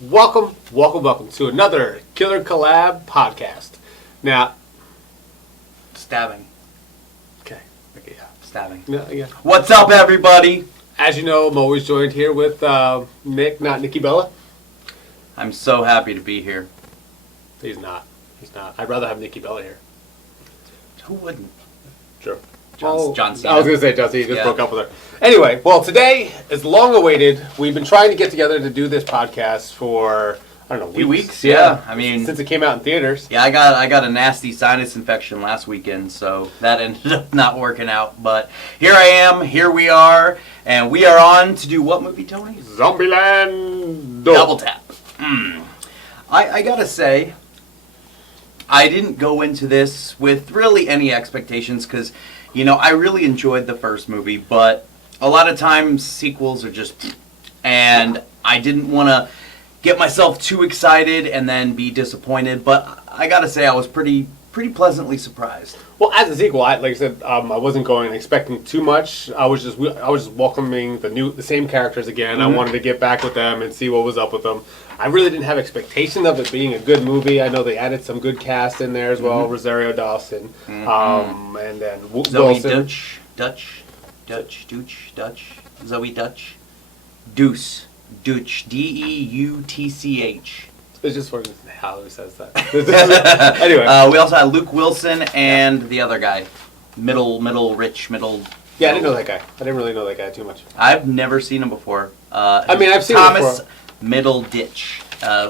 Welcome to another Killer Collab podcast. Now, Stabbing. okay, yeah. Stabbing. Yeah. What's up, everybody? As you know, I'm always joined here with Nick, not Nikki Bella. I'm so happy to be here. He's not. I'd rather have Nikki Bella here. Who wouldn't? Sure. John Cena. I was going to say John Cena. Just broke up with her. Anyway, today is long awaited. We've been trying to get together to do this podcast for, I don't know, a few weeks. Yeah. I mean, since it came out in theaters. Yeah, I got a nasty sinus infection last weekend, so that ended up not working out. But here I am. Here we are. And we are on to do what movie, Tony? Zombieland. Double tap. I got to say, I didn't go into this with really any expectations because, I really enjoyed the first movie, but a lot of times sequels are just, and I didn't want to get myself too excited and then be disappointed, but I gotta say I was pretty pleasantly surprised. Well, as a sequel, like I said, I wasn't going expecting too much. I was just welcoming the same characters again. Mm-hmm. I wanted to get back with them and see what was up with them. I really didn't have expectations of it being a good movie. I know they added some good cast in there as well. Mm-hmm. Rosario Dawson, and then Zoe Wilson. Dutch, Zoe Dutch, Deuce, Deutch. It's just funny how he says that. Anyway, we also had Luke Wilson and the other guy, middle. Yeah, I didn't know that guy. I didn't really know that guy too much. I've never seen him before. I've seen Thomas him before. Middleditch,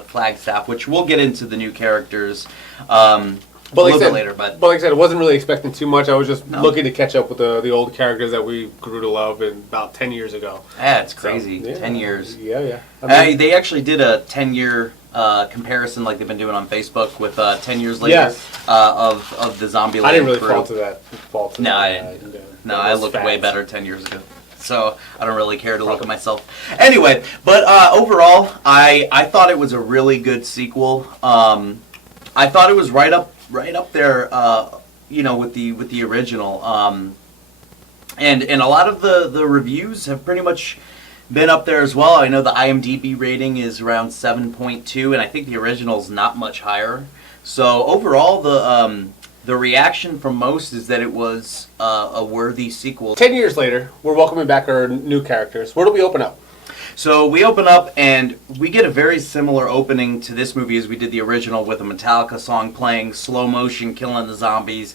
Flagstaff, which we'll get into the new characters a little bit later. But like I said, I wasn't really expecting too much. I was just looking to catch up with the old characters that we grew to love about 10 years ago. Yeah, it's crazy. So, 10 years. Yeah. They actually did a 10-year comparison like they've been doing on Facebook with 10 years later of the Zombieland I didn't really crew. fall to that. No, I looked way better 10 years ago. So I don't really care to look at myself. Anyway, but overall, I thought it was a really good sequel. I thought it was right up there, with the original. And a lot of the reviews have pretty much been up there as well. I know the IMDb rating is around 7.2, and I think the original's not much higher. So overall, the reaction from most is that it was a worthy sequel. 10 years later, we're welcoming back our new characters. Where do we open up? So we open up and we get a very similar opening to this movie as we did the original, with a Metallica song playing, slow motion, killing the zombies,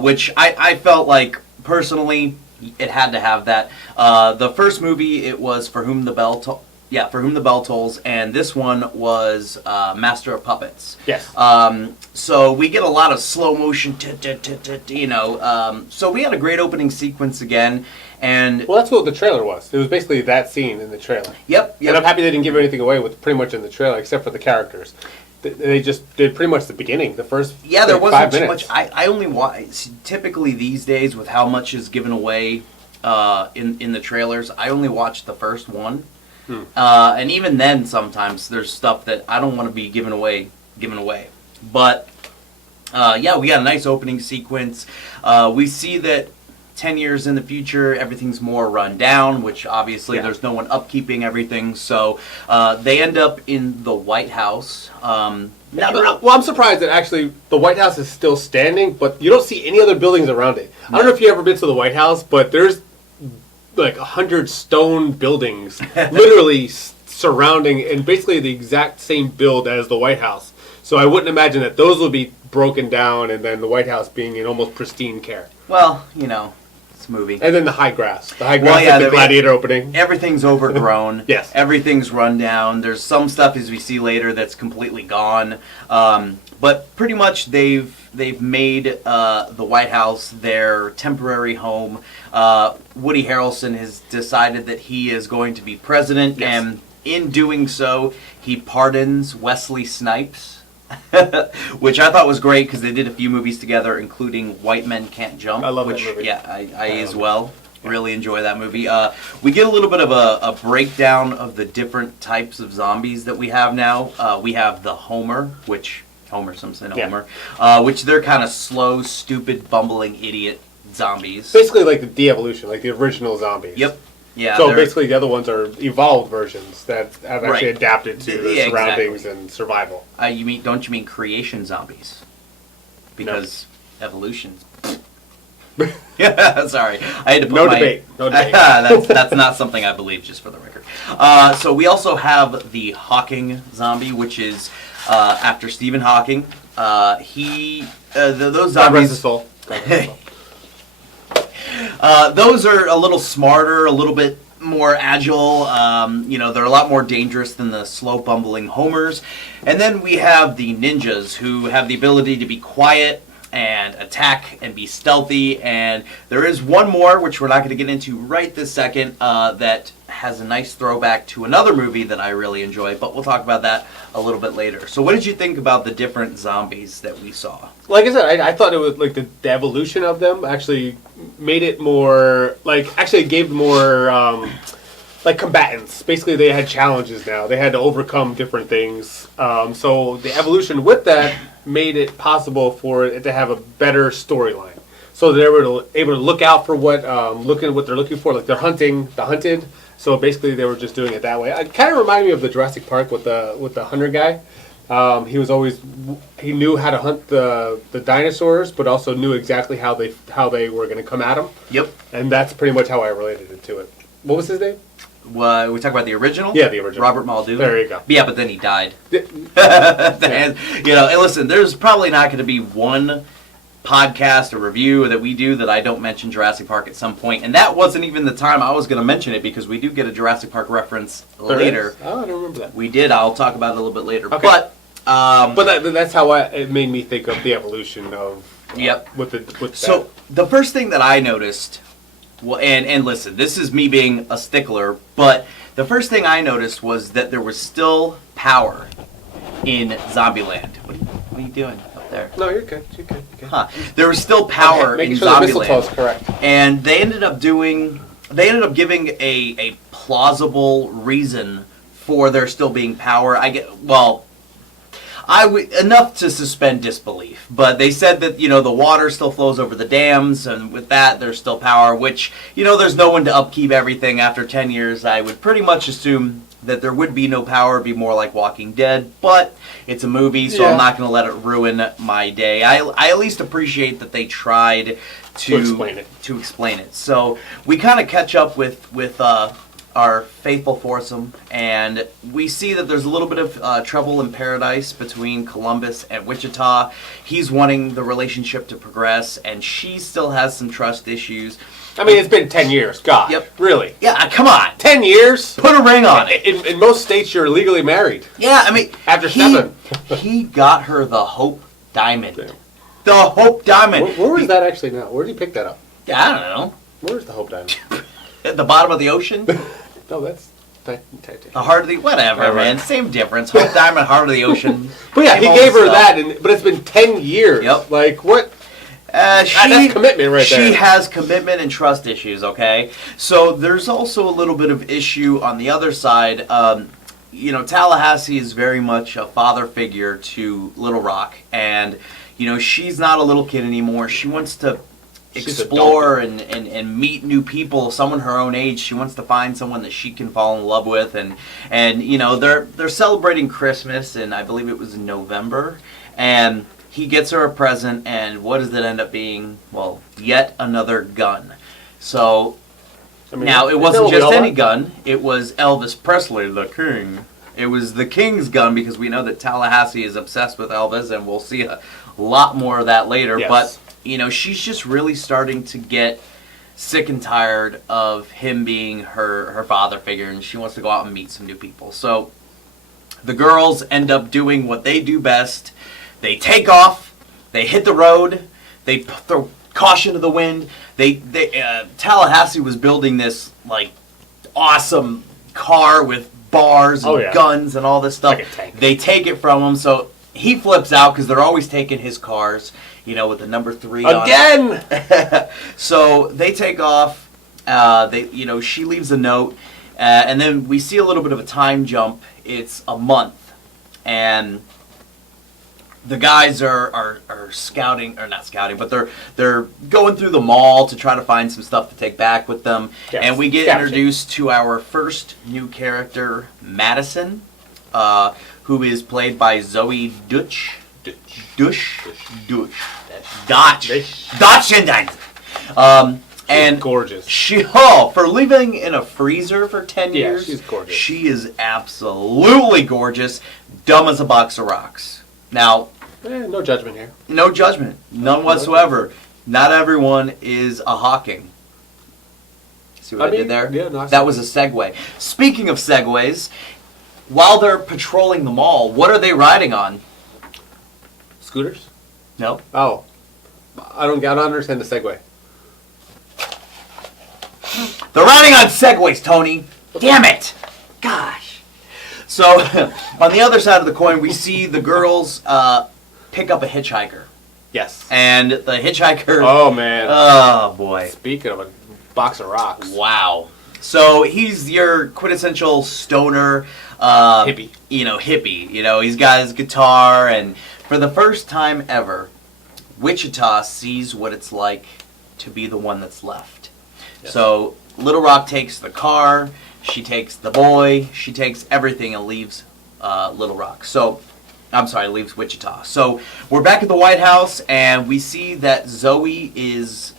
which I felt like, personally, it had to have that. The first movie, it was For Whom the Bell Tolls, and this one was Master of Puppets. Yes. So we get a lot of slow motion, so we had a great opening sequence again. And well, that's what the trailer was. It was basically that scene in the trailer. Yep. And I'm happy they didn't give anything away with pretty much in the trailer, except for the characters. They just did pretty much the beginning, the first there wasn't 5 too minutes. much. I only watch, typically these days with how much is given away in the trailers, I only watch the first one. And even then, sometimes there's stuff that I don't want to be given away. But we got a nice opening sequence. We see that 10 years in the future, everything's more run down, which obviously there's no one upkeeping everything. So they end up in the White House. I'm surprised that actually the White House is still standing, but you don't see any other buildings around it. I don't know if you've ever been to the White House, but there's like 100 stone buildings literally surrounding, and basically the exact same build as the White House. So I wouldn't imagine that those will be broken down and then the White House being in almost pristine care. Well, it's a movie. And then the high grass. The high grass at the Gladiator opening. Everything's overgrown. Yes. Everything's run down. There's some stuff, as we see later, that's completely gone. But pretty much they've made the White House their temporary home. Woody Harrelson has decided that he is going to be president, and in doing so, he pardons Wesley Snipes. Which I thought was great because they did a few movies together, including White Men Can't Jump. I love that movie. Yeah, I as well. Really enjoy that movie. We get a little bit of a breakdown of the different types of zombies that we have now. We have the Homer, which they're kind of slow, stupid, bumbling idiot zombies. Basically like the de-evolution, like the original zombies. Yep. Yeah. So basically, the other ones are evolved versions that have actually adapted to the surroundings and survival. Don't you mean creation zombies? Because evolution's. Yeah, sorry. I had to put No debate. that's not something I believe, just for the record. So we also have the Hawking zombie, which is after Stephen Hawking. Those zombies. Those are a little smarter, a little bit more agile. They're a lot more dangerous than the slow bumbling homers. And then we have the ninjas, who have the ability to be quiet and attack and be stealthy. And there is one more, which we're not going to get into right this second, that has a nice throwback to another movie that I really enjoy, but we'll talk about that a little bit later. So what did you think about the different zombies that we saw? Like I said, I thought it was like the evolution of them actually made it more, gave more, combatants. Basically, they had challenges now. They had to overcome different things. So the evolution with that made it possible for it to have a better storyline. So they were able to look out for what they're looking for, like they're hunting the hunted. So basically, they were just doing it that way. It kind of reminded me of the Jurassic Park with the hunter guy. He knew how to hunt the dinosaurs, but also knew exactly how they were going to come at him. Yep. And that's pretty much how I related it to it. What was his name? We talk about the original? Yeah, the original. Robert Muldoon. There you go. Yeah, but then he died. And, listen, there's probably not going to be one podcast or review that we do that I don't mention Jurassic Park at some point, and that wasn't even the time I was going to mention it, because we do get a Jurassic Park reference later. Oh, I don't remember that. We did. I'll talk about it a little bit later. Okay. But that's how it made me think of the evolution of So the first thing that I noticed, and listen, this is me being a stickler, but the first thing I noticed was that there was still power in Zombieland. What are you doing up there? No, you're good. You're good. Huh. There was still power in sure Zombieland. The mistletoe is correct. And they ended up giving a plausible reason for there still being power. Enough to suspend disbelief, but they said that the water still flows over the dams, and with that there's still power, which there's no one to upkeep everything. After 10 years, I would pretty much assume that there would be no power, be more like Walking Dead, but it's a movie, so I'm not going to let it ruin my day. I at least appreciate that they tried to explain it. So we kind of catch up with our faithful foursome, and we see that there's a little bit of trouble in paradise between Columbus and Wichita. He's wanting the relationship to progress, and she still has some trust issues. I mean, it's been 10 years. God. Yep. Really? Yeah, come on. 10 years? Put a ring on it. In most states, you're legally married. Yeah, I mean... After 7. He got her the Hope Diamond. Damn. The Hope Diamond. Where is that actually now? Where did he pick that up? Yeah, I don't know. Where's the Hope Diamond? At the bottom of the ocean? No, that's... The heart of the... Whatever, man. Same difference. Hope Diamond, heart of the ocean. But yeah, he gave her that, but it's been 10 years. Yep. Like, what... that's commitment right there. She has commitment and trust issues, okay? So there's also a little bit of issue on the other side. Tallahassee is very much a father figure to Little Rock. And, she's not a little kid anymore. She wants to explore and meet new people, someone her own age. She wants to find someone that she can fall in love with. And they're celebrating Christmas, and I believe it was in November. And... he gets her a present, and what does it end up being? Well, yet another gun. So, now it wasn't just any gun. It was Elvis Presley, the king. It was the king's gun, because we know that Tallahassee is obsessed with Elvis, and we'll see a lot more of that later. Yes. But, she's just really starting to get sick and tired of him being her father figure, and she wants to go out and meet some new people. So, the girls end up doing what they do best. They take off, they hit the road, they throw caution to the wind. Tallahassee was building this, awesome car with bars and guns and all this stuff. Like a tank. They take it from him, so he flips out, because they're always taking his cars, with the number 3 on it. Again! So they take off, she leaves a note, and then we see a little bit of a time jump. It's a month, and... the guys are scouting, or not scouting, but they're going through the mall to try to find some stuff to take back with them. Yes. And we get introduced to our first new character, Madison, who is played by Zoe Dutch. And gorgeous. For living in a freezer for 10 years, she's gorgeous. She is absolutely gorgeous, dumb as a box of rocks. Now, no judgment here. No judgment, none whatsoever. Not everyone is a Hawking. See what I did there? Yeah, no, that was a segue. Speaking of segues, while they're patrolling the mall, what are they riding on? Scooters? No. Oh, I don't understand the segue. They're riding on segways, Tony. Damn it! Gosh. So, on the other side of the coin, we see the girls pick up a hitchhiker. Yes. And the hitchhiker... Oh, man. Oh, boy. Speaking of a box of rocks. Wow. So, he's your quintessential stoner... hippie. Hippie. He's got his guitar, and for the first time ever, Wichita sees what it's like to be the one that's left. Yes. So, Little Rock takes the car, she takes the boy, she takes everything and leaves Little Rock. So, I'm sorry, leaves Wichita. So, we're back at the White House, and we see that Zoe is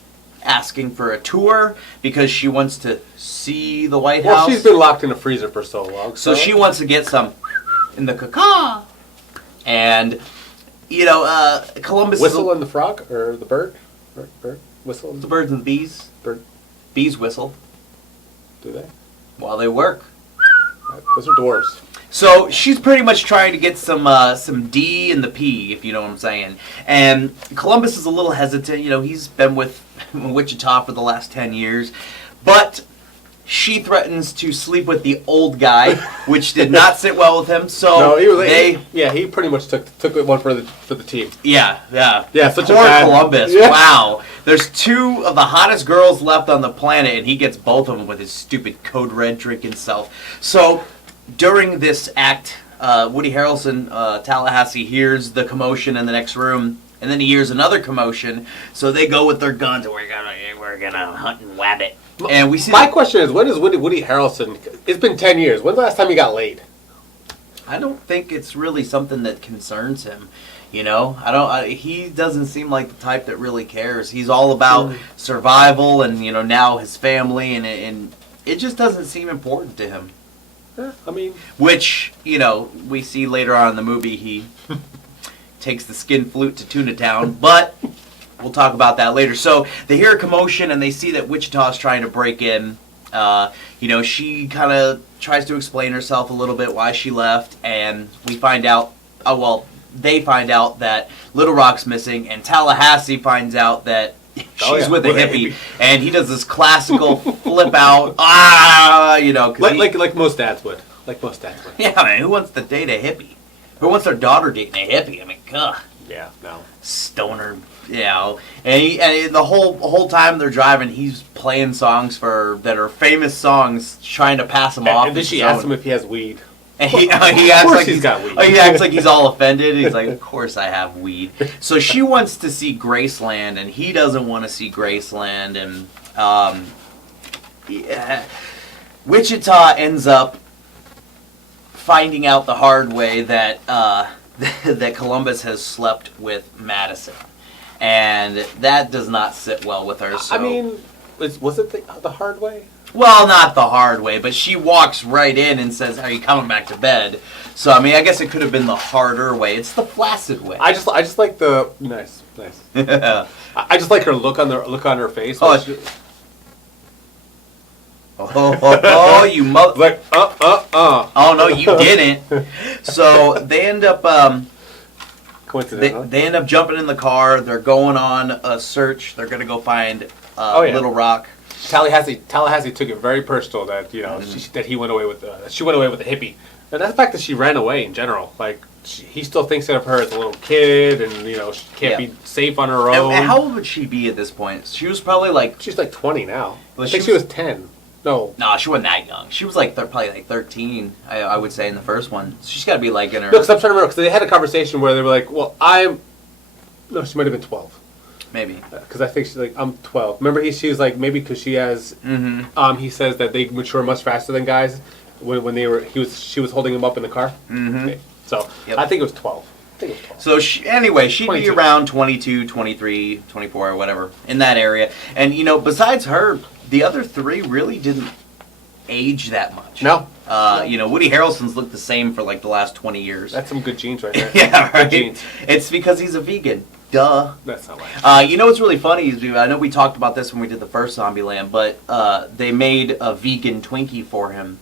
asking for a tour because she wants to see the White House. Well, she's been locked in a freezer for so long. So she wants to get some in the caca. And, Columbus... Whistle and the frog? Or the bird? Bird? Whistle? The birds and the bees. Bees whistle. Do they? While they work. Those are dwarves. So she's pretty much trying to get some D in the P, if you know what I'm saying. And Columbus is a little hesitant. He's been with Wichita for the last 10 years. But she threatens to sleep with the old guy, which did not sit well with him. So no, he pretty much took one for the team. Yeah. Such Poor Columbus. Yeah. Wow. There's two of the hottest girls left on the planet, and he gets both of them with his stupid Code Red drinking self. So during this act, Woody Harrelson, Tallahassee, hears the commotion in the next room, and then he hears another commotion. So they go with their guns, and we're gonna hunt and whab it. And we see. My question is, when is Woody Harrelson? It's been 10 years. When's the last time he got laid? I don't think it's really something that concerns him. He doesn't seem like the type that really cares. He's all about survival and now his family, and it just doesn't seem important to him. Yeah, which we see later on in the movie he takes the skin flute to Tuna Town, but. We'll talk about that later. So they hear a commotion and they see that Wichita is trying to break in. She kind of tries to explain herself a little bit why she left, and we find out. They find out that Little Rock's missing, and Tallahassee finds out that she's with a hippie, and he does this classical flip out. Like most dads would. Yeah, man. Who wants to date a hippie? Who wants their daughter dating a hippie? God. Yeah, no. Stoner. And the whole time they're driving, he's playing songs that are famous songs, trying to pass him off. And then she asks him if he has weed. And he acts like he's got weed. He acts like he's all offended. He's like, "Of course I have weed." So she wants to see Graceland, and he doesn't want to see Graceland. And Wichita ends up finding out the hard way that that Columbus has slept with Madison. And that does not sit well with her. So. Was it the hard way? Well, not the hard way, but she walks right in and says, "Are you coming back to bed?" So, I guess it could have been the harder way. It's the flaccid way. I just like the nice. I just like her look on her face. You mother! Like Oh no, you didn't. So they end up. They end up jumping in the car. They're going on a search. They're going to go find Little Rock. Tallahassee took it very personal that that he went away with she went away with a hippie, and that's the fact that she ran away in general. Like he still thinks of her as a little kid, and she can't be safe on her own. And how old would she be at this point? She was probably she's like 20 now. Well, I think she was 10. No. No, she wasn't that young. She was like probably like 13, I would say, in the first one. She's got to be like in her... No, because I'm trying to remember, because they had a conversation where they were like, well, No, she might have been 12. Maybe. Because I think she's like, I'm 12. Remember, she was like, maybe because she has... Mm-hmm. He says that they mature much faster than guys when she was holding him up in the car. Mm-hmm. Okay. So, yep. I think it was 12. So, anyway, she'd be around 22, 23, 24, or whatever, in that area. And, besides her, the other three really didn't age that much. No. Woody Harrelson's looked the same for like the last 20 years. That's some good genes right there. Yeah, right. Good genes. It's because he's a vegan. Duh. That's not right. What's really funny is I know we talked about this when we did the first Zombieland, but they made a vegan Twinkie for him.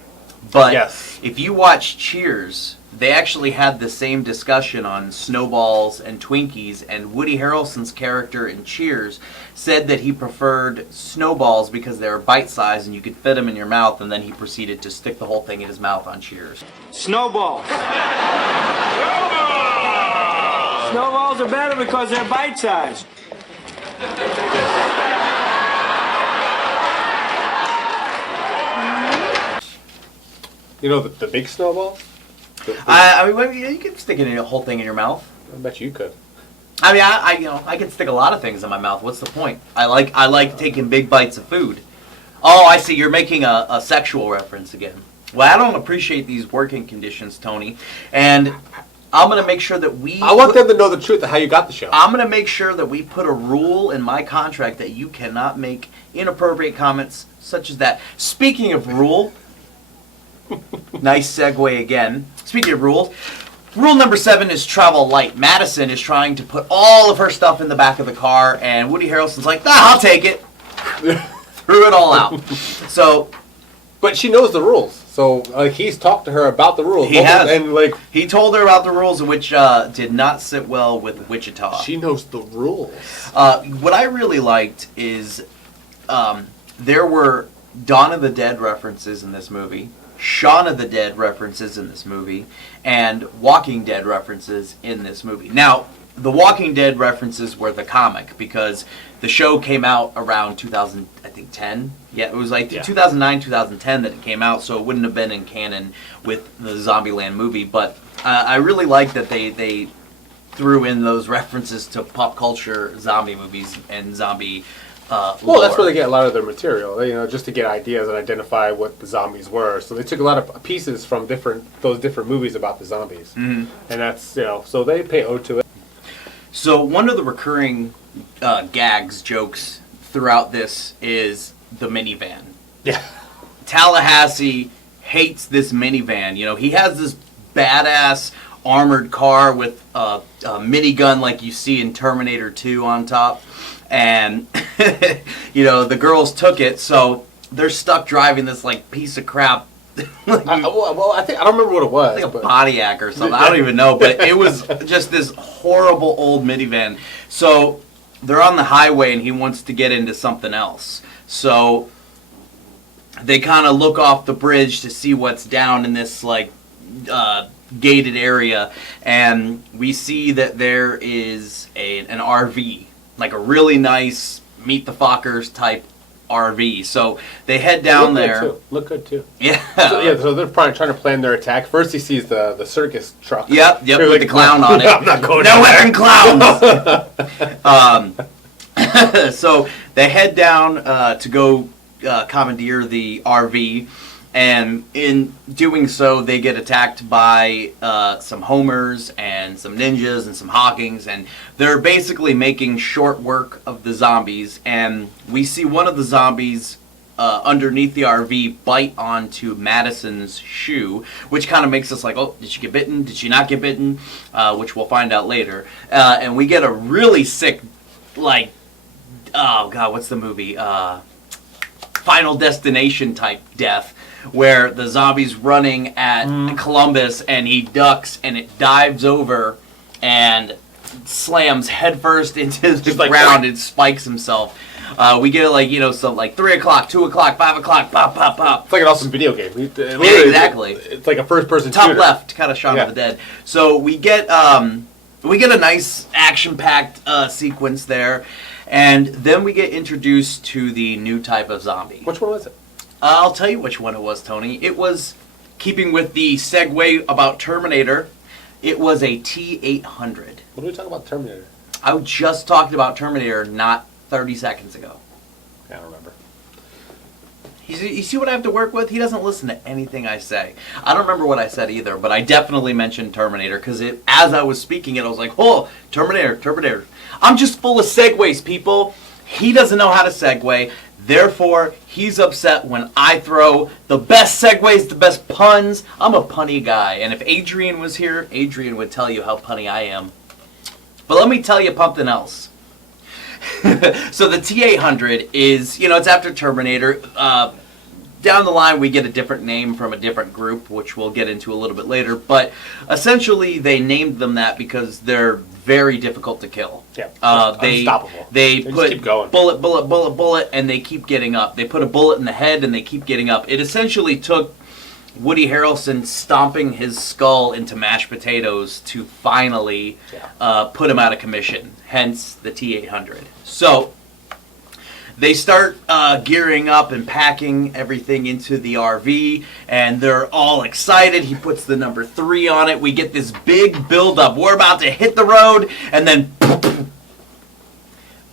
But yes. If you watch Cheers, they actually had the same discussion on Snowballs and Twinkies, and Woody Harrelson's character in Cheers said that he preferred Snowballs because they were bite-sized and you could fit them in your mouth, and then he proceeded to stick the whole thing in his mouth on Cheers. Snowballs. Snowballs are better because they're bite-sized. The big snowball? You can stick it in the whole thing in your mouth. I bet you could. I can stick a lot of things in my mouth. What's the point? I like taking big bites of food. Oh, I see. You're making a sexual reference again. Well, I don't appreciate these working conditions, Tony. And I'm going to make sure that I want them to know the truth of how you got the show. I'm going to make sure that we put a rule in my contract that you cannot make inappropriate comments such as that. Speaking of rule, nice segue again. Speaking of rules, rule number 7 is travel light. Madison is trying to put all of her stuff in the back of the car, and Woody Harrelson's like, I'll take it. Threw it all out. So, but she knows the rules. So, he's talked to her about the rules. He has. And, he told her about the rules, which did not sit well with Wichita. She knows the rules. What I really liked is there were Dawn of the Dead references in this movie, Shaun of the Dead references in this movie, and Walking Dead references in this movie. Now, the Walking Dead references were the comic, because the show came out around 2010. Yeah, it was like 2009, 2010 that it came out, so it wouldn't have been in canon with the Zombieland movie. But I really like that they threw in those references to pop culture zombie movies and zombie well, that's where they get a lot of their material, just to get ideas and identify what the zombies were. So they took a lot of pieces from those different movies about the zombies. Mm-hmm. And that's, so they pay ode to it. So one of the recurring jokes throughout this is the minivan. Yeah. Tallahassee hates this minivan. He has this badass armored car with a minigun like you see in Terminator 2 on top. And, the girls took it, so they're stuck driving this, piece of crap. I don't remember what it was. Like a Pontiac or something. I don't even know, but it was just this horrible old minivan. So they're on the highway, and he wants to get into something else. So they kind of look off the bridge to see what's down in this, gated area, and we see that there is an RV. Like a really nice Meet the Fockers type RV. So they head down there. Look good too. Yeah. So they're probably trying to plan their attack. First he sees the circus truck. Yep, with the clown on it. I'm not going no weapon clowns! So they head down to go commandeer the RV. And in doing so, they get attacked by some homers and some ninjas and some Hawkings. And they're basically making short work of the zombies. And we see one of the zombies underneath the RV bite onto Madison's shoe, which kind of makes us like, oh, did she get bitten? Did she not get bitten? Which we'll find out later. And we get a really sick, oh, God, what's the movie? Final Destination type death, where the zombie's running at Columbus and he ducks and it dives over and slams headfirst into the ground and spikes himself. We get it 3 o'clock, 2 o'clock, 5 o'clock, pop, pop, pop. It's like an awesome video game. Yeah, exactly. It's like a first-person top shooter. left, kind of Shaun of the Dead. So we get a nice action-packed sequence there, and then we get introduced to the new type of zombie. Which one was it? I'll tell you which one it was, Tony. It was, keeping with the segue about Terminator, it was a T-800. What are we talking about Terminator? I just talked about Terminator not 30 seconds ago. I don't remember. You see what I have to work with? He doesn't listen to anything I say. I don't remember what I said either, but I definitely mentioned Terminator because as I was speaking it, I was like, oh, Terminator. I'm just full of segues, people. He doesn't know how to segue. Therefore, he's upset when I throw the best segues, the best puns. I'm a punny guy. And if Adrian was here, Adrian would tell you how punny I am. But let me tell you something else. So the T-800 is, it's after Terminator. Down the line, we get a different name from a different group, which we'll get into a little bit later. But essentially, they named them that because they're very difficult to kill. Yeah, unstoppable. They put keep going. Bullet, and they keep getting up. They put a bullet in the head, and they keep getting up. It essentially took Woody Harrelson stomping his skull into mashed potatoes to finally put him out of commission. Hence the T-800. So they start gearing up and packing everything into the RV, and they're all excited. He puts the number 3 on it. We get this big build-up. We're about to hit the road, and then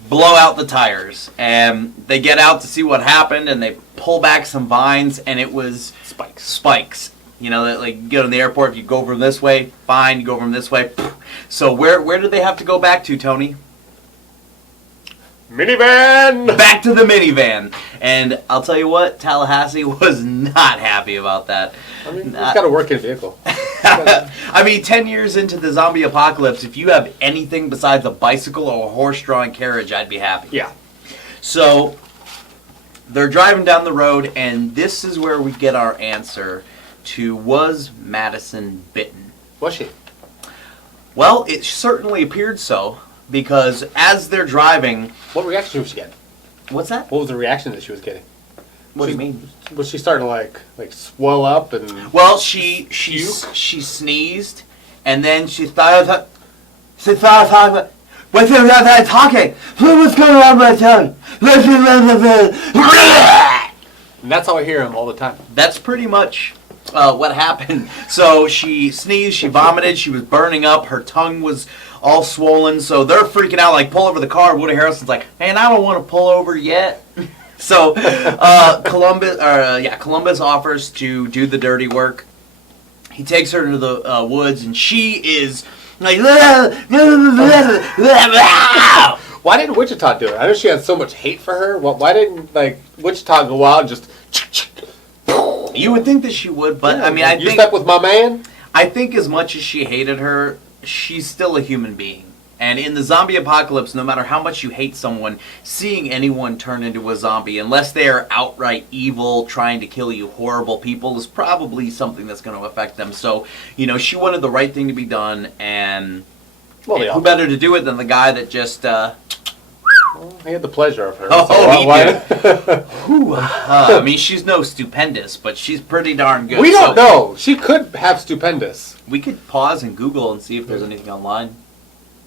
blow out the tires. And they get out to see what happened, and they pull back some vines, and it was spikes. Like you go to the airport, if you go from this way, fine. You go from this way. So where did they have to go back to, Tony? Minivan! Back to the minivan. And I'll tell you what, Tallahassee was not happy about that. I mean, it's got a working vehicle. 10 years into the zombie apocalypse, if you have anything besides a bicycle or a horse-drawn carriage, I'd be happy. Yeah. So they're driving down the road, and this is where we get our answer to, was Madison bitten? Was she? Well, it certainly appeared so. Because as they're driving... What reaction was she getting? What's that? What was the reaction that she was getting? What do you mean? Was she starting to like swell up and... Well, she sneezed, and then she started talking. What's talking? What's going on with my tongue? And that's how I hear him all the time. That's pretty much what happened. So she sneezed, she vomited, she was burning up, her tongue was all swollen, so they're freaking out, like, pull over the car. Woody Harrelson's like, man, I don't want to pull over yet. So Columbus offers to do the dirty work. He takes her into the woods, and she is like, why didn't Wichita do it? I know she had so much hate for her. Why didn't Wichita go out and just... You would think that she would, but I mean, you step with my man? I think as much as she hated her, she's still a human being. And in the zombie apocalypse, no matter how much you hate someone, seeing anyone turn into a zombie, unless they are outright evil, trying to kill you, horrible people, is probably something that's going to affect them. So, she wanted the right thing to be done, and who better to do it than the guy that just... I had the pleasure of her. I mean, she's no stupendous, but she's pretty darn good. We don't know. She could have stupendous. We could pause and Google and see if there's anything online.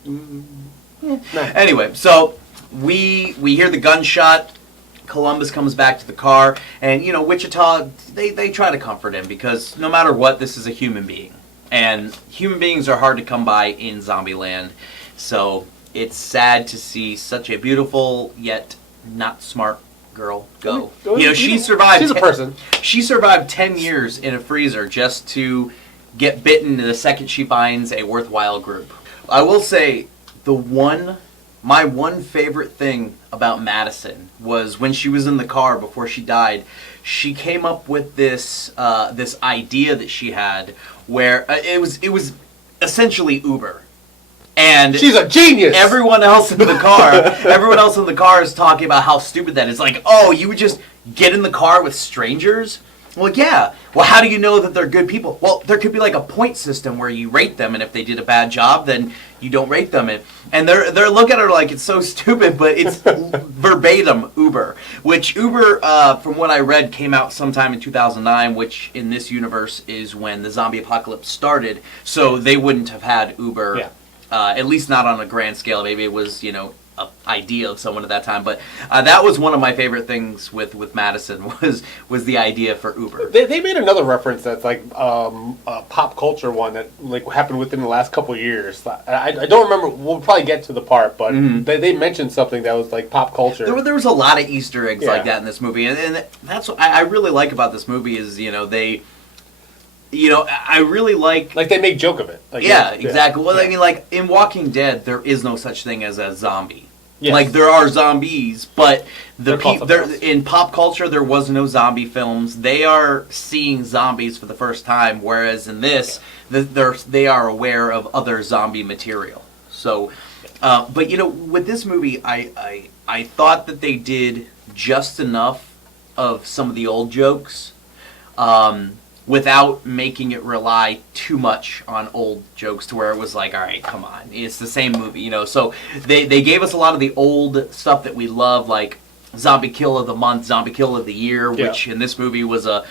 No. Anyway, so we hear the gunshot. Columbus comes back to the car, and Wichita, they try to comfort him because no matter what, this is a human being, and human beings are hard to come by in Zombieland. So it's sad to see such a beautiful yet not smart girl go. She survived. She's a person. She survived 10 years in a freezer just to get bitten the second she finds a worthwhile group. I will say my one favorite thing about Madison was when she was in the car before she died. She came up with this idea that she had where it was essentially Uber. And she's a genius. Everyone else in the car is talking about how stupid that is. Like, oh, you would just get in the car with strangers? Well, yeah. Well, how do you know that they're good people? Well, there could be like a point system where you rate them, and if they did a bad job, then you don't rate them. And they're looking at her like it's so stupid, but it's verbatim Uber. Which Uber, from what I read, came out sometime in 2009, which in this universe is when the zombie apocalypse started. So they wouldn't have had Uber. Yeah. At least not on a grand scale. Maybe it was, idea of someone at that time. But that was one of my favorite things with Madison was the idea for Uber. They made another reference that's like a pop culture one that like happened within the last couple of years. I don't remember. We'll probably get to the part, but they mentioned something that was like pop culture. There was a lot of Easter eggs like that in this movie, and that's what I really like about this movie is they. I really like they make joke of it. Like, exactly. Well, I mean, like in Walking Dead, there is no such thing as a zombie. Yes. Like there are zombies, but in pop culture there was no zombie films. They are seeing zombies for the first time, whereas in this, they are aware of other zombie material. So, but with this movie, I thought that they did just enough of some of the old jokes. Without making it rely too much on old jokes to where it was like, all right, come on, it's the same movie, So they gave us a lot of the old stuff that we love, like Zombie Kill of the Month, Zombie Kill of the Year, which in this movie was a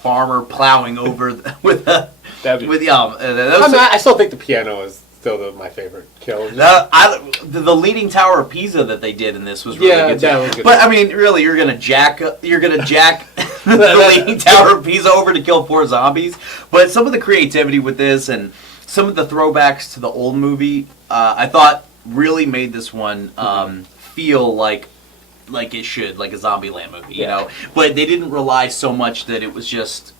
farmer plowing over with a... I still think the piano is still my favorite kill. The Leaning Tower of Pisa that they did in this was really good. That was good. But I mean, really, you're gonna jack the Leaning Tower of Pisa over to kill 4 zombies. But some of the creativity with this and some of the throwbacks to the old movie, I thought really made this one feel like it should, like a Zombieland movie, But they didn't rely so much that it was just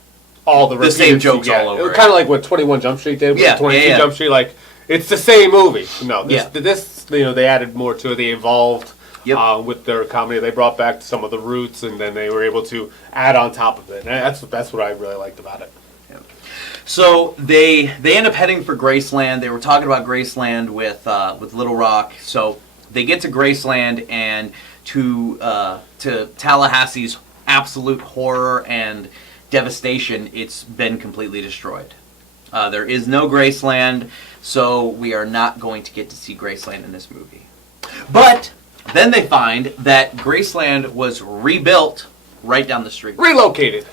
all the same jokes all over. It was kind of like what 21 Jump Street did with 22 Jump Street, like. It's the same movie. No, this they added more to it. They evolved with their comedy. They brought back some of the roots, and then they were able to add on top of it. And that's what I really liked about it. Yeah. So they end up heading for Graceland. They were talking about Graceland with Little Rock. So they get to Graceland, and to Tallahassee's absolute horror and devastation, it's been completely destroyed. There is no Graceland, so we are not going to get to see Graceland in this movie. But then they find that Graceland was rebuilt right down the street. Relocated.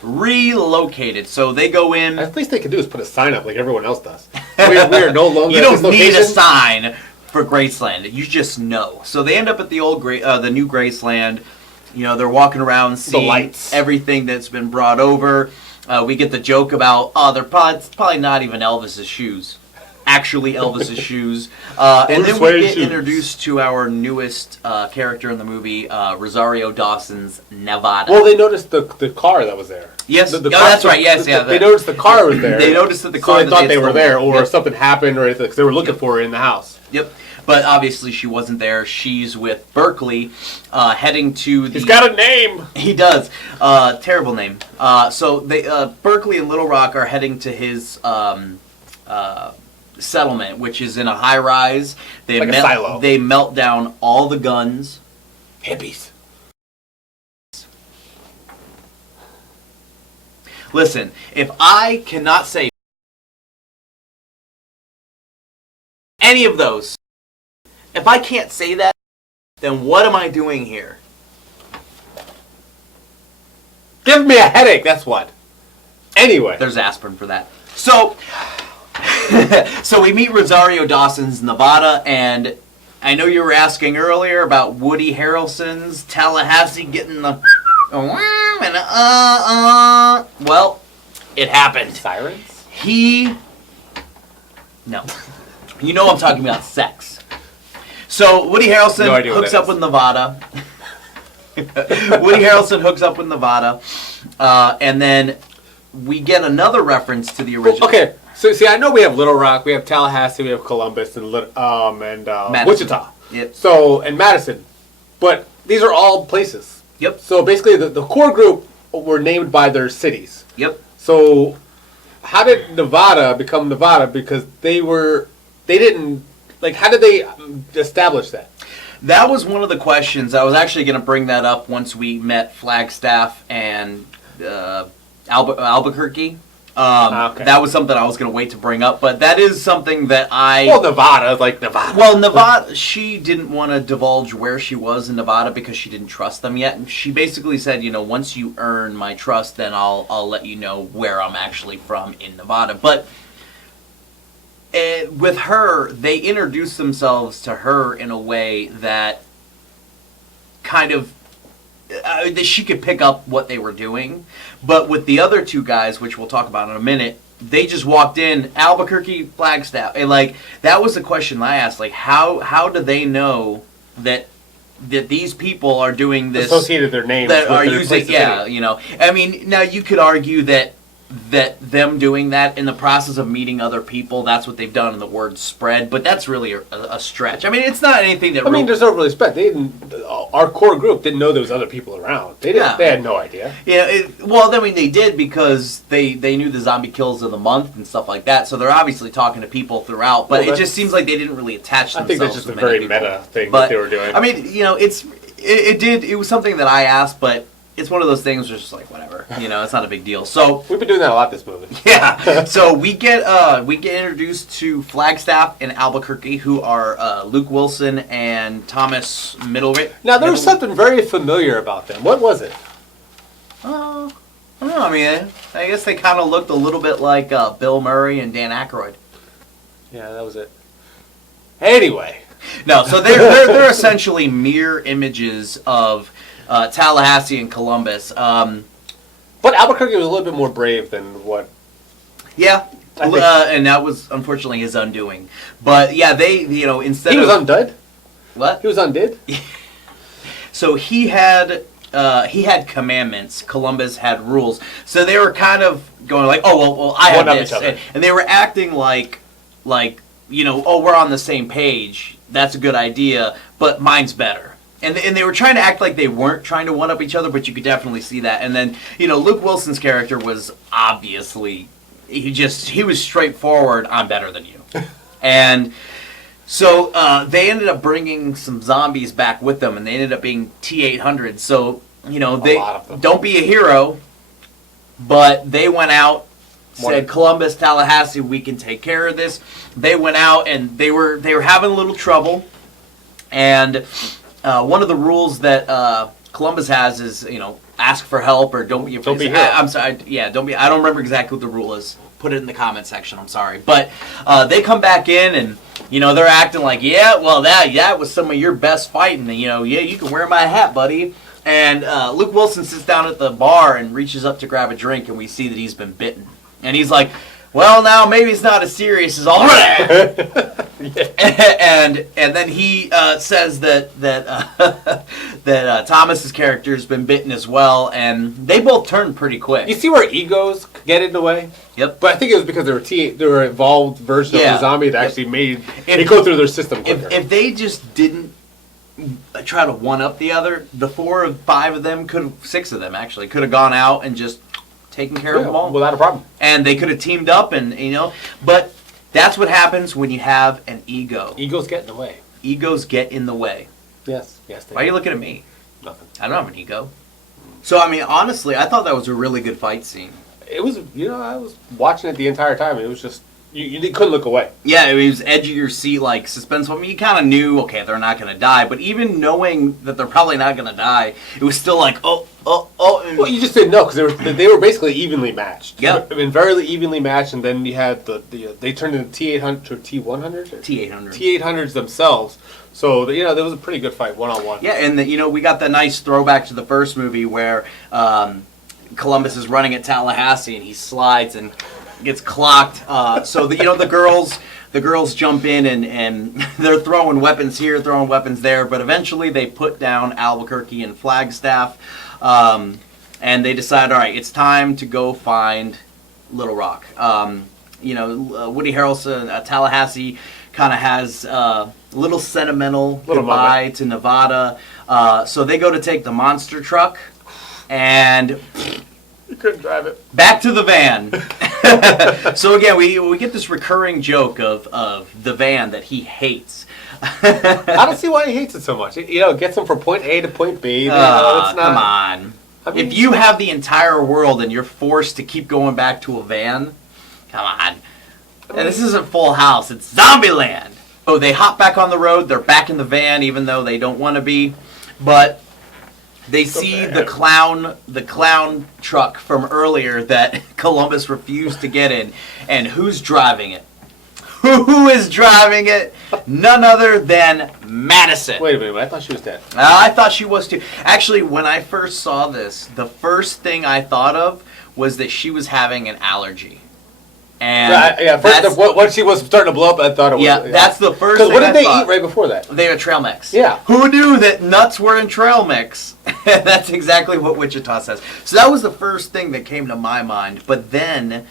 So they go in. At least they can do is put a sign up like everyone else does. We are no longer. You don't need a sign for Graceland. You just know. So they end up at the new Graceland. They're walking around, seeing the lights, everything that's been brought over. We get the joke about, they're probably not even Elvis's shoes. Actually Elvis's shoes. And then we get introduced to our newest character in the movie, Rosario Dawson's Nevada. Well, they noticed the car that was there. Yes, that's right. Yes, they noticed the car was there. They noticed that the car. So they thought they were there, or something happened, or anything, because they were looking for her in the house. Yep. But obviously she wasn't there. She's with Berkeley, heading to the... He's got a name! He does. Terrible name. So they Berkeley and Little Rock are heading to his settlement, which is in a high-rise. Like a silo. They melt down all the guns. Hippies. Listen, if I cannot say any of those... If I can't say that, then what am I doing here? Give me a headache, that's what. Anyway. There's aspirin for that. So we meet Rosario Dawson's Nevada, and I know you were asking earlier about Woody Harrelson's Tallahassee getting the... Well, it happened. Sirens? No. You know I'm talking about sex. So Woody Harrelson hooks up with Nevada. Woody Harrelson hooks up with Nevada, and then we get another reference to the original. Okay, so see, I know we have Little Rock, we have Tallahassee, we have Columbus, and Wichita. Yep. So and Madison, but these are all places. Yep. So basically, the core group were named by their cities. Yep. So how did Nevada become Nevada? Because they didn't. Like, how did they establish that? That was one of the questions. I was actually going to bring that up once we met Flagstaff and Albuquerque. Okay. That was something I was going to wait to bring up, but that is something that Well, Nevada, like Nevada. Well, Nevada, she didn't want to divulge where she was in Nevada because she didn't trust them yet. And she basically said, once you earn my trust, then I'll let you know where I'm actually from in Nevada. But with her, they introduced themselves to her in a way that kind of that she could pick up what they were doing. But with the other two guys, which we'll talk about in a minute, they just walked in, Albuquerque, Flagstaff, and like that was the question I asked, like how do they know that these people are doing this? Associated their names that with are their using, yeah, you know. I mean, now you could argue that them doing that in the process of meeting other people, that's what they've done and the word spread, but that's really a stretch. I mean, it's not anything that... I mean, there's no really spread. They didn't, our core group didn't know there was other people around. They didn't. Yeah. They had no idea. Yeah, well, I mean, they did because they knew the zombie kills of the month and stuff like that, so they're obviously talking to people throughout, but it just seems like they didn't really attach themselves. I think that's just a very meta thing that they were doing. I mean, you know, it was something that I asked, but it's one of those things where it's just like, whatever, you know, it's not a big deal. So we've been doing that a lot this movie. Yeah. So we get introduced to Flagstaff and Albuquerque, who are Luke Wilson and Thomas Middlewick. Now there was something very familiar about them. What was it? I don't know. I mean, I guess they kind of looked a little bit like Bill Murray and Dan Aykroyd. Yeah, that was it. Anyway. No, so they're essentially mirror images of Tallahassee and Columbus. But Albuquerque was a little bit more brave than what... Yeah, and that was unfortunately his undoing. But yeah, they, you know, instead He was undid? What? He was undid? So he had commandments. Columbus had rules. So they were kind of going like, oh, well I have this. And they were acting like, you know, oh, we're on the same page. That's a good idea, but mine's better. And they were trying to act like they weren't trying to one-up each other, but you could definitely see that. And then, you know, Luke Wilson's character was obviously, he was straightforward, I'm better than you. And so they ended up bringing some zombies back with them, and they ended up being T-800. So, you know, they don't be a hero, but they went out, said, Columbus, Tallahassee, we can take care of this. They went out, and they were having a little trouble, and... one of the rules that Columbus has is, you know, ask for help or don't be afraid. Don't be here. I'm sorry. Yeah, don't be. I don't remember exactly what the rule is. Put it in the comment section. I'm sorry, but they come back in and, you know, they're acting like, yeah, well, that was some of your best fighting. And, you know, yeah, you can wear my hat, buddy. And Luke Wilson sits down at the bar and reaches up to grab a drink, and we see that he's been bitten. And he's like, well, now maybe it's not as serious as all that. And then he says that Thomas's character has been bitten as well, and they both turn pretty quick. You see where egos get in the way? Yep. But I think it was because they were evolved version of the zombie that actually made it go through their system quicker. If they just didn't try to one up the other, the 4 or 5 of them could have 6 of them actually could have gone out and just taken care of them all without a problem, and they could have teamed up, and you know, but that's what happens when you have an ego. Egos get in the way. Egos get in the way. Yes. Why are you looking at me? Nothing. I don't have an ego. So I mean, honestly, I thought that was a really good fight scene. It was, you know, I was watching it the entire time. It was just you couldn't look away. Yeah, it was edge of your seat, like suspense. I mean, you kind of knew, okay, they're not going to die, but even knowing that they're probably not going to die, it was still like, oh. Well, you just didn't know because they were basically evenly matched. Yeah, I mean, very evenly matched, and then you had they turned into T-800 or T-100s. T-800s themselves. So you know, there was a pretty good fight, 1-on-1. Yeah, and you know, we got the nice throwback to the first movie where Columbus is running at Tallahassee and he slides and gets clocked. So the girls jump in and they're throwing weapons here, throwing weapons there, but eventually they put down Albuquerque and Flagstaff, and they decide, all right, it's time to go find Little Rock. Woody Harrelson, Tallahassee, kind of has a little sentimental goodbye to Nevada. So they go to take the monster truck, and you couldn't drive it. Back to the van. So again, we get this recurring joke of the van that he hates. I don't see why he hates it so much. It gets him from point A to point B. Come on. I mean, if you have the entire world and you're forced to keep going back to a van, come on. And this isn't Full House, it's Zombieland. Oh, they hop back on the road, they're back in the van even though they don't want to be. But they see the clown truck from earlier that Columbus refused to get in. And who's driving it? Who is driving it? None other than Madison. Wait a minute, I thought she was dead. I thought she was too. Actually, when I first saw this, the first thing I thought of was that she was having an allergy. And first, when she was starting to blow up, I thought it was. Yeah, that's the first thing. Because what did they eat right before that? They had trail mix. Yeah. Who knew that nuts were in trail mix? That's exactly what Wichita says. So that was the first thing that came to my mind. But then...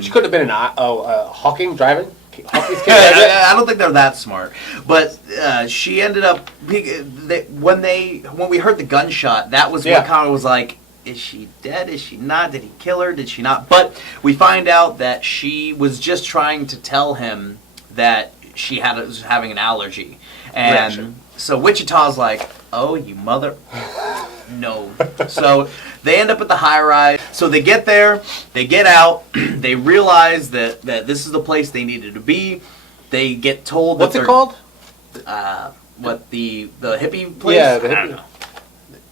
she could have been Hawking driving? I don't think they're that smart. But she ended up... When we heard the gunshot, that was what kind of was like... Is she dead? Is she not? Did he kill her? Did she not? But we find out that she was just trying to tell him that she was having an allergy. And reaction. So Wichita's like, oh, you mother... No. So they end up at the high rise. So they get there, they get out, they realize that this is the place they needed to be. They get told What's it called? What, the hippie place? Yeah, the I don't hippie. know.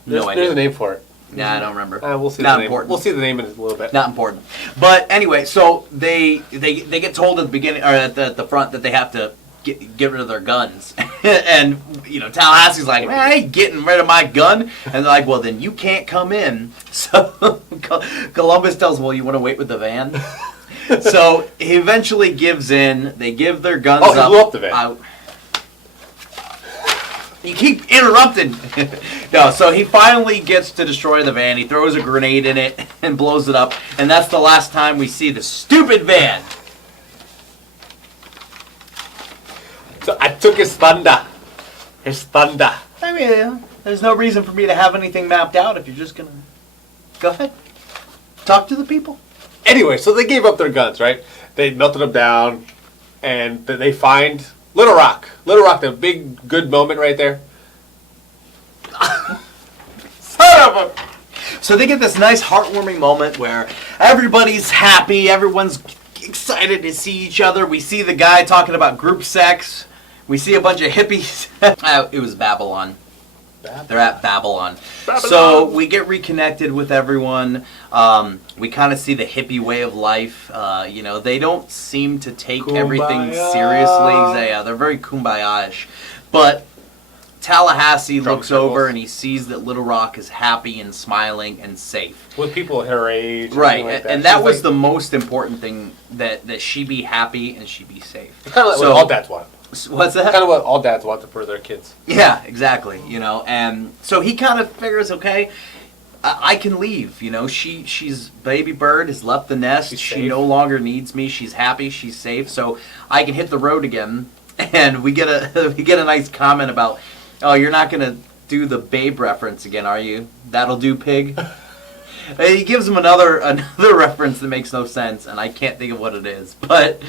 No idea. There's a name for it. Yeah, I don't remember. We'll see. Not the name. important. We'll see the name in a little bit. Not important. But anyway, so they get told at the beginning or at the front that they have to get rid of their guns. And Tallahassee's like, man, I ain't getting rid of my gun. And they're like, well, then you can't come in. So Columbus tells, well, you want to wait with the van? So he eventually gives in. They give their guns up. Oh, he blew up the van. You keep interrupting. No, so he finally gets to destroy the van. He throws a grenade in it and blows it up. And that's the last time we see the stupid van. So I took his thunder. His thunder. I mean, there's no reason for me to have anything mapped out if you're just going to... Go ahead. Talk to the people. Anyway, so they gave up their guns, right? They melted them down. And they find... Little Rock, the big good moment right there. Son of a... So they get this nice heartwarming moment where everybody's happy, everyone's excited to see each other. We see the guy talking about group sex. We see a bunch of hippies. It was Babylon. They're at Babylon. So we get reconnected with everyone. We kind of see the hippie way of life. They don't seem to take everything seriously. They're very kumbaya-ish. But Tallahassee looks over and he sees that Little Rock is happy and smiling and safe. With people her age. Right. Like that. And that was the most important thing, that she be happy and she be safe. It's kind of like what all dads want. What's that? Kind of what all dads want for their kids. Yeah, exactly. And so he kind of figures, okay, I can leave. She's baby bird has left the nest. She no longer needs me. She's happy. She's safe. So I can hit the road again. And we get a nice comment about, oh, you're not gonna do the Babe reference again, are you? That'll do, pig. He gives him another reference that makes no sense, and I can't think of what it is. But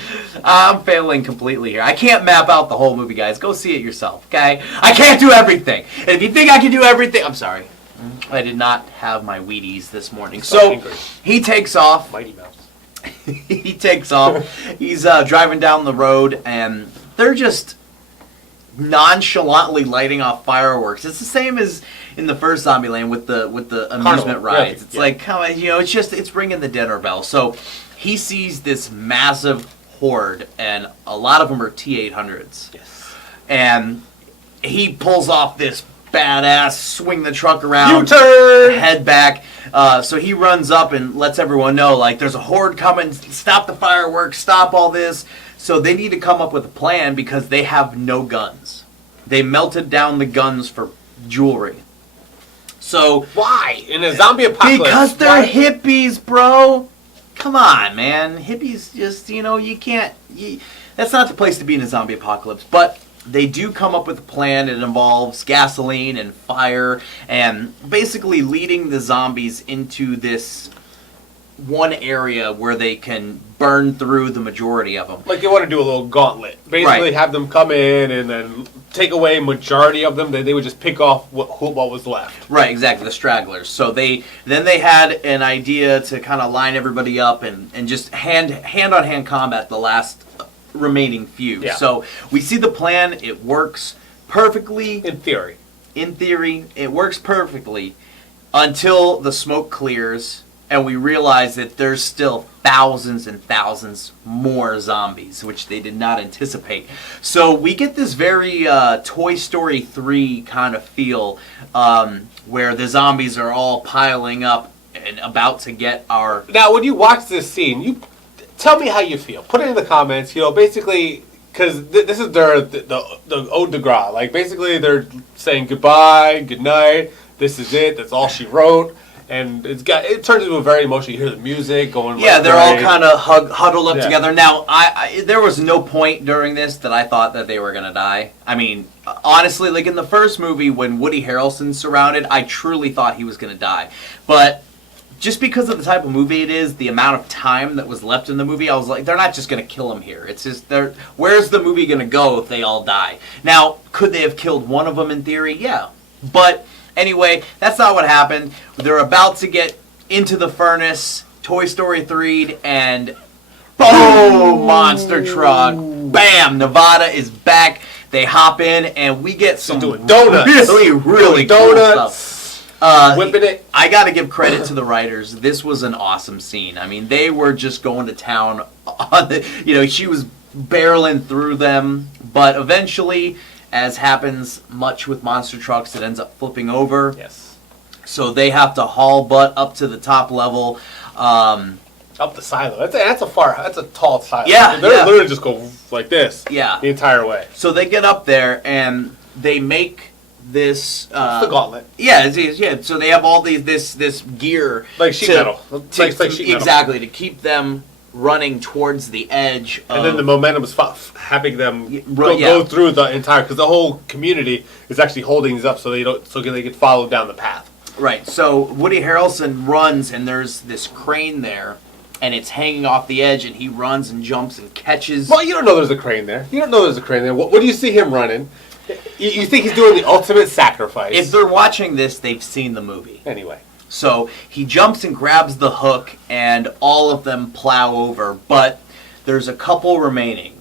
I'm failing completely here. I can't map out the whole movie, guys. Go see it yourself, okay? I can't do everything. And if you think I can do everything, I'm sorry. I did not have my Wheaties this morning. So he takes off. Mighty Mouse. He takes off. He's driving down the road, and they're just nonchalantly lighting off fireworks. It's the same as in the first Zombieland with the amusement rides. It's like, it's ringing the dinner bell. So he sees this massive horde, and a lot of them are T-800s. Yes. And he pulls off this badass, swing the truck around, U-turn, head back. So he runs up and lets everyone know, like, there's a horde coming, stop the fireworks, stop all this. So they need to come up with a plan because they have no guns. They melted down the guns for jewelry. So why? In a zombie apocalypse? Because they're hippies, bro. Come on, man. Hippies just, you can't... that's not the place to be in a zombie apocalypse. But they do come up with a plan. It involves gasoline and fire and basically leading the zombies into this one area where they can burn through the majority of them. Like they want to do a little gauntlet. Basically have them come in and then take away majority of them. They would just pick off what was left. Right, exactly, the stragglers. So they had an idea to kind of line everybody up and just hand-on-hand combat the last remaining few. Yeah. So we see the plan. It works perfectly. In theory. In theory, it works perfectly until the smoke clears and we realize that there's still thousands and thousands more zombies, which they did not anticipate. So we get this very Toy Story 3 kind of feel, where the zombies are all piling up and about to get our... Now, when you watch this scene, you tell me how you feel. Put it in the comments. Basically, because this is the ode de gras. Like, basically, they're saying goodbye, good night. This is it. That's all she wrote. And it turns into a very emotional. You hear the music going. Yeah, they're all kind of huddled up together. Now, there was no point during this that I thought that they were gonna die. I mean, honestly, like in the first movie when Woody Harrelson's surrounded, I truly thought he was gonna die. But just because of the type of movie it is, the amount of time that was left in the movie, I was like, they're not just gonna kill him here. It's just where's the movie gonna go if they all die? Now, could they have killed one of them in theory? Yeah, but. Anyway, that's not what happened. They're about to get into the furnace, Toy Story 3, and boom, monster truck. Bam, Nevada is back. They hop in, and we get some doing donuts. really cool donuts. Stuff. Whipping it. I got to give credit to the writers. This was an awesome scene. I mean, they were just going to town on she was barreling through them, but eventually... As happens much with monster trucks, it ends up flipping over. Yes. So they have to haul butt up to the top level. Up the silo. That's a tall silo. Yeah. They're literally just go like this. Yeah. The entire way. So they get up there and they make this. It's the gauntlet. Yeah. So they have all this gear. Like sheet metal. Like sheet metal. Exactly, to keep them running towards the edge. And then the momentum is having them go through the entire, because the whole community is actually holding these up so they can follow down the path. Right. So Woody Harrelson runs, and there's this crane there, and it's hanging off the edge, and he runs and jumps and catches. Well, you don't know there's a crane there. What do you see him running? You think he's doing the ultimate sacrifice. If they're watching this, they've seen the movie. Anyway. So he jumps and grabs the hook, and all of them plow over. But there's a couple remaining,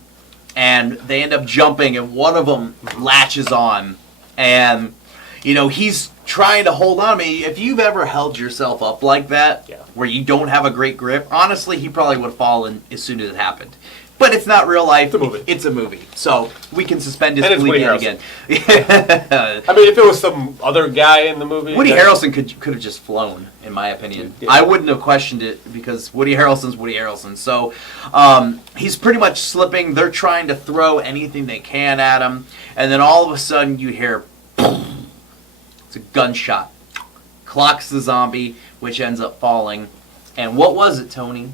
and they end up jumping, and one of them latches on. And, he's trying to hold on. I mean, if you've ever held yourself up like that, where you don't have a great grip, honestly, he probably would have fallen as soon as it happened. But it's not real life. It's a movie. It's a movie. So we can suspend disbelief again. I mean, if it was some other guy in the movie. Woody Harrelson could have just flown, in my opinion. Yeah. I wouldn't have questioned it because Woody Harrelson's Woody Harrelson. So he's pretty much slipping. They're trying to throw anything they can at him. And then all of a sudden you hear, boom. It's a gunshot. Clocks the zombie, which ends up falling. And what was it, Tony?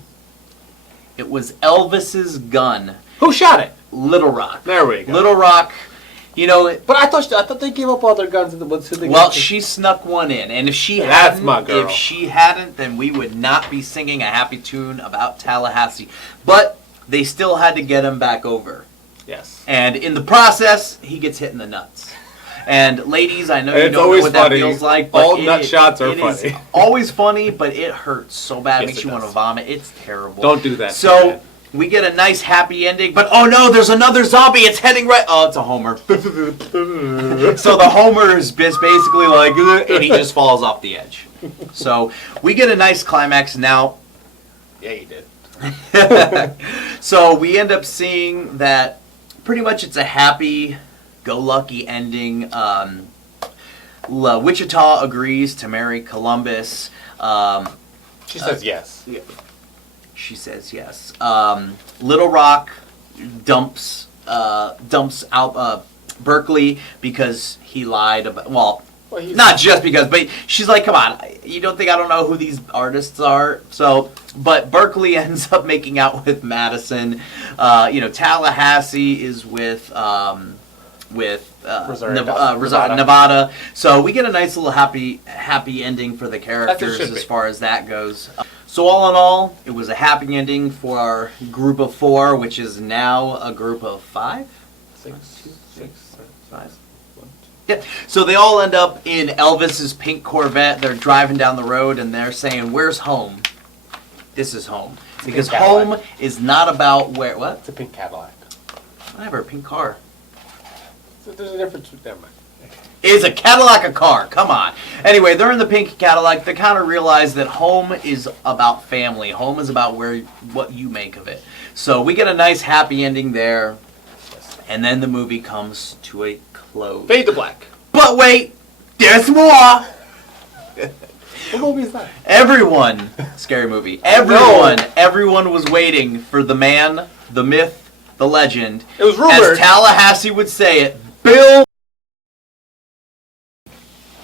It was Elvis's gun. Who shot it? Little Rock. There we go. Little Rock, But I thought they gave up all their guns in the woods. Well, she snuck one in, and if she hadn't, then we would not be singing a happy tune about Tallahassee. But they still had to get him back over. Yes. And in the process, he gets hit in the nuts. And ladies, I know you don't know what that feels like, but all nut shots are funny. It's always funny, but it hurts so bad, it yes, makes you want to vomit. It's terrible. Don't do that. So we get a nice happy ending, but oh no, there's another zombie. It's heading right. Oh, it's a Homer. So the Homer is basically like, and he just falls off the edge. So we get a nice climax now. Yeah, you did. So we end up seeing that pretty much it's a happy-go-lucky ending. Wichita agrees to marry Columbus. She says yes. Yeah. She says yes. Little Rock dumps out Berkeley because he lied about. Well, not just because, but she's like, "Come on, you don't think I don't know who these artists are?" So, but Berkeley ends up making out with Madison. Tallahassee is with Nevada. So we get a nice little happy ending for the characters as far as that goes. So all in all, it was a happy ending for our group of 4, which is now a group of 5? 6, 5. Yeah. So they all end up in Elvis's pink Corvette. They're driving down the road and they're saying, "Where's home?" This is home. Because home is not about where... What? It's a pink Cadillac. Whatever, pink car. So there's a difference. Never mind. Is a Cadillac a car? Come on. Anyway, they're in the pink Cadillac. They kind of realize that home is about family. Home is about what you make of it. So we get a nice happy ending there. And then the movie comes to a close. Fade to black. But wait, there's more. What movie is that? Everyone, scary movie. Everyone was waiting for the man, the myth, the legend. It was rumored. As Tallahassee would say it, Bill.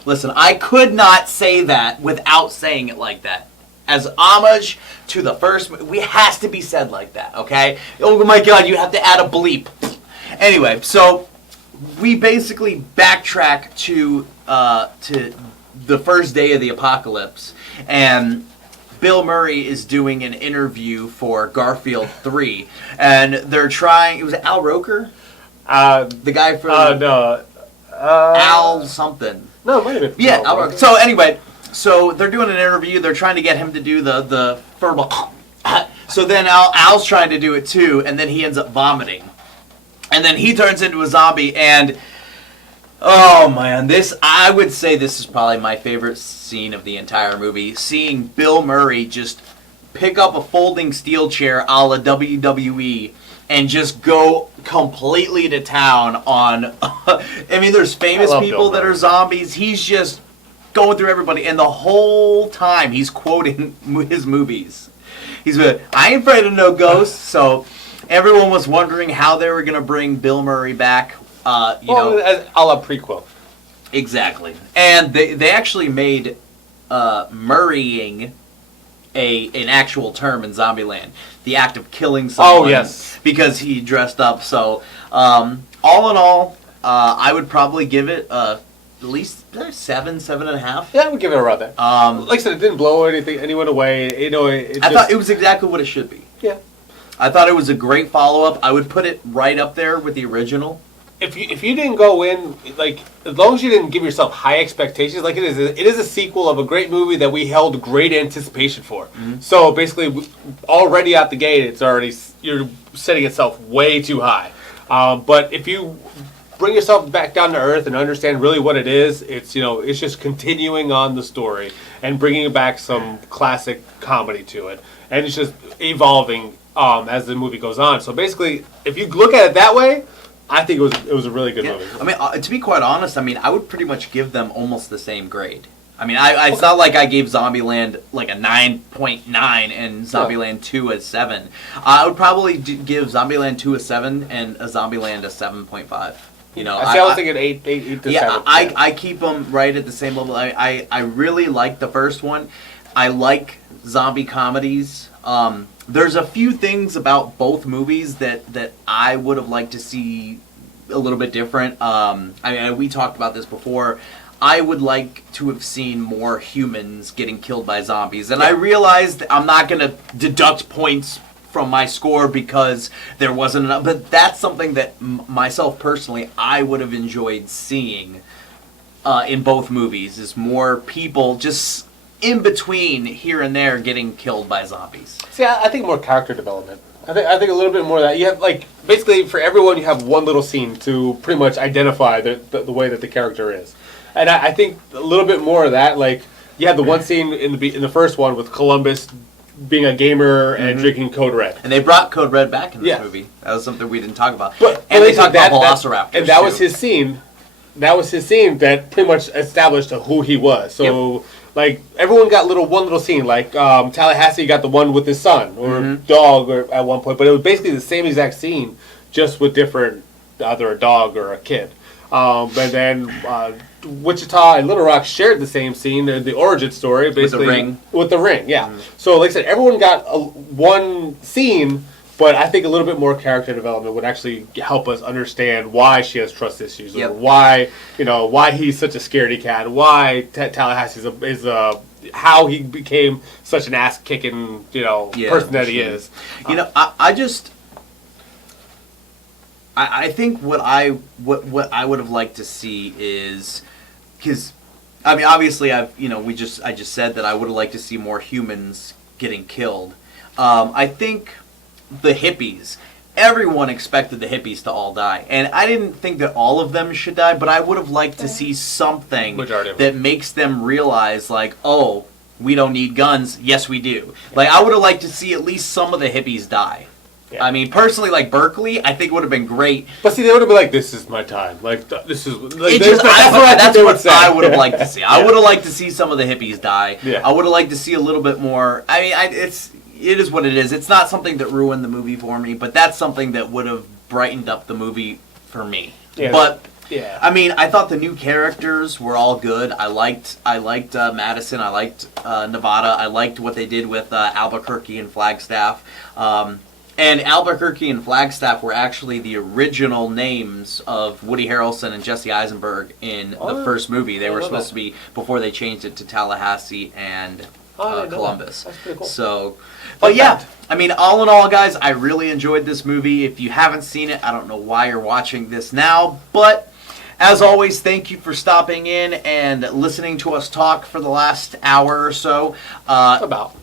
Listen, I could not say that without saying it like that. As homage to the first movie, it has to be said like that, okay? Oh my God, you have to add a bleep. Anyway, so we basically backtrack to the first day of the apocalypse, and Bill Murray is doing an interview for Garfield 3, and they're trying. It was Al Roker, the guy from Al something. No, it might have been. Yeah, Al Roker. So anyway, so they're doing an interview. They're trying to get him to do the verbal. So then Al's trying to do it too, and then he ends up vomiting, and then he turns into a zombie and. Oh man, I would say this is probably my favorite scene of the entire movie. Seeing Bill Murray just pick up a folding steel chair a la WWE and just go completely to town on... I mean, there's famous people that are zombies. He's just going through everybody. And the whole time he's quoting his movies. He's like, I ain't afraid of no ghosts. So everyone was wondering how they were going to bring Bill Murray back. You know, as a la prequel. Exactly. And they actually made murraying an actual term in Zombieland. The act of killing someone. Oh, yes. Because he dressed up. So, all in all, I would probably give it at least 7.5. Yeah, I would give it around that. Like I said, it didn't blow anyone away. You know, I thought it was exactly what it should be. Yeah. I thought it was a great follow-up. I would put it right up there with the original. If you didn't go in, like, as long as you didn't give yourself high expectations, like it is a sequel of a great movie that we held great anticipation for. Mm-hmm. So basically, already out the gate, you're setting itself way too high. But if you bring yourself back down to earth and understand really what it is, it's just continuing on the story and bringing back some classic comedy to it, and it's just evolving as the movie goes on. So basically, if you look at it that way, I think it was a really good movie. I mean, to be quite honest, I would pretty much give them almost the same grade. I mean, it's not like I gave Zombieland like a 9.9 and Zombieland 2 a 7. I would probably give Zombieland 2 a 7 and a Zombieland a 7.5. You know, I was thinking 8 to 7. I keep them right at the same level. I really like the first one. I like zombie comedies. There's a few things about both movies that I would have liked to see a little bit different. I mean, we talked about this before. I would like to have seen more humans getting killed by zombies. And I realized I'm not going to deduct points from my score because there wasn't enough. But that's something that myself personally, I would have enjoyed seeing in both movies, is more people just in between here and there getting killed by zombies. See, I think more character development. I think a little bit more of that. You have, like, basically for everyone you have one little scene to pretty much identify the way that the character is. And I think a little bit more of that. Like, you have the one scene in the first one with Columbus being a gamer and drinking Code Red. And they brought Code Red back in this movie. That was something we didn't talk about. And they talked about Velociraptors. And that was his scene. That was his scene that pretty much established who he was. So, like, everyone got one little scene. Like, Tallahassee got the one with his son or dog at one point. But it was basically the same exact scene, just with different, either a dog or a kid. And then Wichita and Little Rock shared the same scene, the origin story, basically. With the ring, yeah. So, like I said, everyone got one scene, but I think a little bit more character development would actually help us understand why she has trust issues, or why he's such a scaredy cat, why Tallahassee is how he became such an ass-kicking, person that he is. I think what I would have liked to see is, because I mean, obviously I just said that I would have liked to see more humans getting killed. I think the hippies everyone expected the hippies to all die. And I didn't think that all of them should die, but I would have liked to see something that makes them realize, like, oh, we don't need guns. Yes, we do. Like, I would have liked to see at least some of the hippies die. Yeah. I mean, personally, like Berkeley, I think would have been great. But see, they would have been like, "This is my time." Like, this is. Like, that's what I would have liked to see. I would have liked to see some of the hippies die. Yeah. I would have liked to see a little bit more. I mean, it is what it is. It's not something that ruined the movie for me, but that's something that would have brightened up the movie for me. Yeah. But yeah, I mean, I thought the new characters were all good. I liked Madison. I liked Nevada. I liked what they did with Albuquerque and Flagstaff. And Albuquerque and Flagstaff were actually the original names of Woody Harrelson and Jesse Eisenberg in the first movie. They were supposed to be before they changed it to Tallahassee and Columbus. That's pretty cool. So, but yeah, I mean, all in all, guys, I really enjoyed this movie. If you haven't seen it, I don't know why you're watching this now, but as always, thank you for stopping in and listening to us talk for the last hour or so.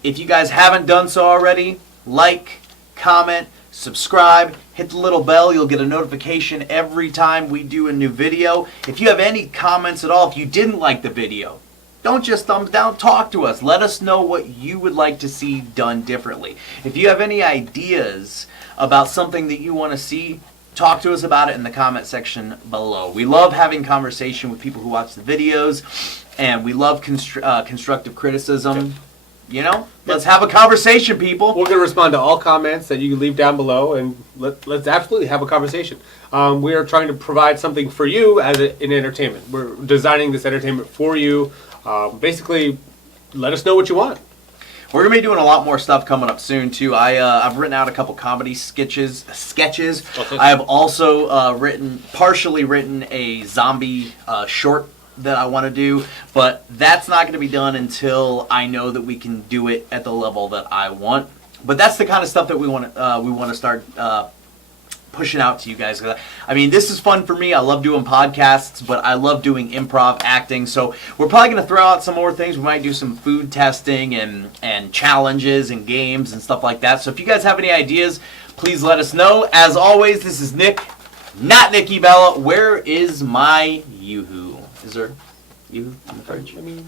If you guys haven't done so already, like, comment, subscribe, hit the little bell. You'll get a notification every time we do a new video. If you have any comments at all, if you didn't like the video, don't just thumbs down, talk to us. Let us know what you would like to see done differently. If you have any ideas about something that you want to see, talk to us about it in the comment section below. We love having conversation with people who watch the videos, and we love constructive criticism. Okay. You know, let's have a conversation, people. We're going to respond to all comments that you can leave down below, and let's absolutely have a conversation. We are trying to provide something for you as in entertainment. We're designing this entertainment for you. Basically, let us know what you want. We're going to be doing a lot more stuff coming up soon, too. I've written out a couple comedy sketches. Okay. I have also partially written a zombie short that I want to do, but that's not going to be done until I know that we can do it at the level that I want. But that's the kind of stuff that we want to start pushing out to you guys. I mean, this is fun for me. I love doing podcasts, but I love doing improv acting. So we're probably going to throw out some more things. We might do some food testing and challenges and games and stuff like that. So if you guys have any ideas, please let us know. As always, this is Nick, not Nikki Bella. Where is my yoo-hoo? Is there you in the fridge? I mean,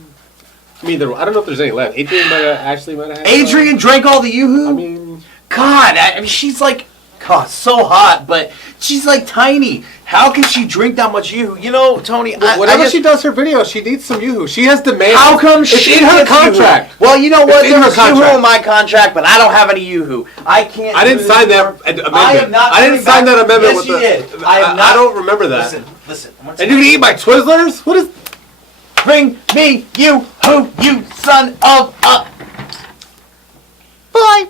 I don't know if there's any left. Adrian might have had Adrian drank all the yoo-hoo? I mean, God, I mean, she's like, God, so hot, but she's like tiny. How can she drink that much yoo-hoo? You know, Tony, whenever she does her videos, she needs some yoo-hoo. She has demand. How come she in her contract? Yoo-hoo? Well, you know what? There's yoo-hoo in my contract, but I don't have any yoo-hoo. I can't. I didn't sign that amendment. I didn't sign that amendment. Yes, you did. I don't remember that. Listen. And you can eat my Twizzlers? What is? Bring me yoo-hoo, you son of a... Boy.